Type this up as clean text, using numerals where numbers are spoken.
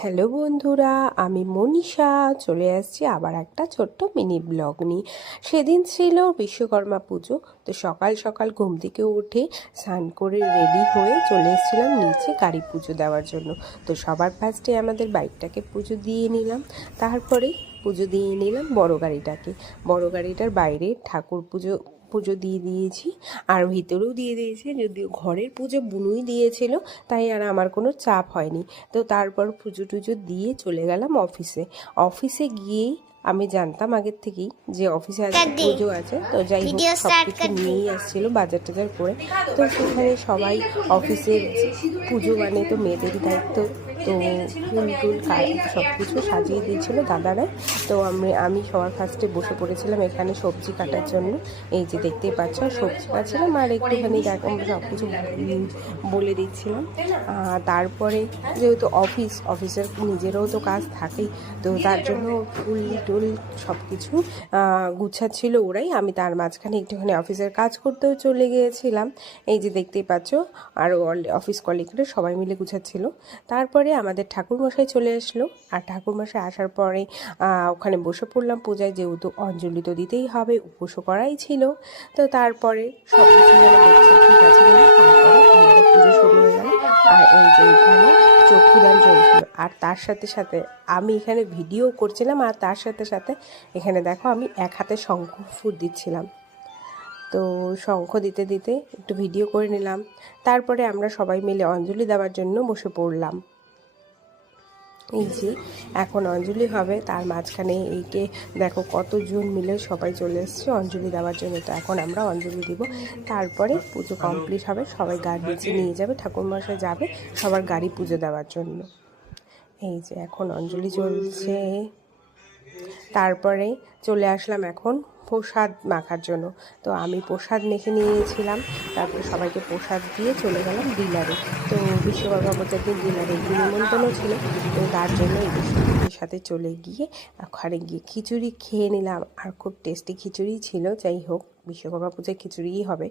Hello বন্ধুরা, আমি মনীষা চলে আসছি আবার একটা ছোট্ট মিনি ব্লগ নিয়ে। সেদিন ছিল বিশ্বকর্মা পুজো। তো সকাল সকাল ঘুম থেকে উঠে স্নান করে রেডি হয়ে চলে এসেছিলাম নিচে গাড়ি পুজো দেওয়ার জন্য। তো সবার ফার্স্টে আমাদের বাইকটাকে পুজো দিয়ে নিলাম, তারপরে পুজো দিয়ে নিলাম বড় গাড়িটাকে। বড় গাড়িটার বাইরে ঠাকুর পুজো পুজো দিয়ে দিয়েছি, আর ভিতরেও দিয়ে দিয়েছি। যদিও ঘরের পুজো বুনুই দিয়েছিল, তাই আর আমার কোনো চাপ হয়নি। তো তারপর পুজো টুজো দিয়ে চলে গেলাম অফিসে। অফিসে গিয়েই আমি জানতাম আগের থেকেই যে অফিসে আজকে পুজো আছে। তো যাই হোক সব কিছু নিয়েই আসছিলো বাজার টাজার করে। তো সেখানে সবাই অফিসের পুজো মানে তো মেয়েদেরই দায়িত্ব। তো ফুল টুল সব কিছু সাজিয়ে দিয়েছিলো দাদারাই। তো আমি সবার ফার্স্টে বসে পড়েছিলাম এখানে সবজি কাটার জন্য। এই যে দেখতেই পাচ্ছ সবজি কাটছিলাম আর একটুখানি দেখো সব কিছু বলে দিচ্ছিলাম। তারপরে যেহেতু অফিসের নিজেরও তো কাজ থাকেই, তো তার জন্য ফুল টুল সব কিছু গুছাচ্ছিল ওরাই। আমি তার মাঝখানে একটুখানি অফিসের কাজ করতেও চলে গিয়েছিলাম। এই যে দেখতেই পাচ্ছ আর অফিস কলিগরা সবাই মিলে গুছাচ্ছিল। তারপরে আমাদের ঠাকুরমশাই চলে আসলো, আর ঠাকুরমশাই আসার পরে ওখানে বসে পড়লাম পূজায়। যেহেতু অঞ্জলি তো দিতেই হবে, উপোসও করাই ছিল। তো তারপরে সব কিছু দেখছে ঠিক আছে, তারপরে আমাদের পুজো শুরু হয়ে গেল। আর এই যে এখানে চক্ষুদান চলছিল, আর তার সাথে সাথে আমি এখানে ভিডিও করছিলাম, আর তার সাথে সাথে এখানে দেখো আমি এক হাতে শঙ্খ ফুঁড় দিচ্ছিলাম। তো শঙ্খ দিতে দিতে একটু ভিডিও করে নিলাম। তারপরে আমরা সবাই মিলে অঞ্জলি দেওয়ার জন্য বসে পড়লাম। এই যে এখন অঞ্জলি হবে, তার মাঝখানে এইকে দেখো কতজন মিলে সবাই চলে এসছে অঞ্জলি দেওয়ার জন্য। তো এখন আমরা অঞ্জলি দিব, তারপরে পুজো কমপ্লিট হবে। সবাই গাড়ি নিচে নিয়ে যাবে, ঠাকুরমশাই যাবে সবার গাড়ি পুজো দেওয়ার জন্য। এই যে এখন অঞ্জলি চলছে। তারপরে চলে আসলাম এখন প্রসাদ মাখার জন্য। তো আমি প্রসাদ মেখে নিয়েছিলাম, তারপরে সবাইকে প্রসাদ দিয়ে চলে গেলাম ডিলারে। তো বিশ্বকর্মা পূজার দিন ডিলারে নিমন্ত্রণ ছিল, তো তার জন্য এই সাথে চলে গিয়ে ওখানে গিয়ে খিচুড়ি খেয়ে নিলাম। আর খুব টেস্টি খিচুড়ি ছিল। যাই হোক বিশ্বকর্মা পূজায় খিচুড়িই হবে।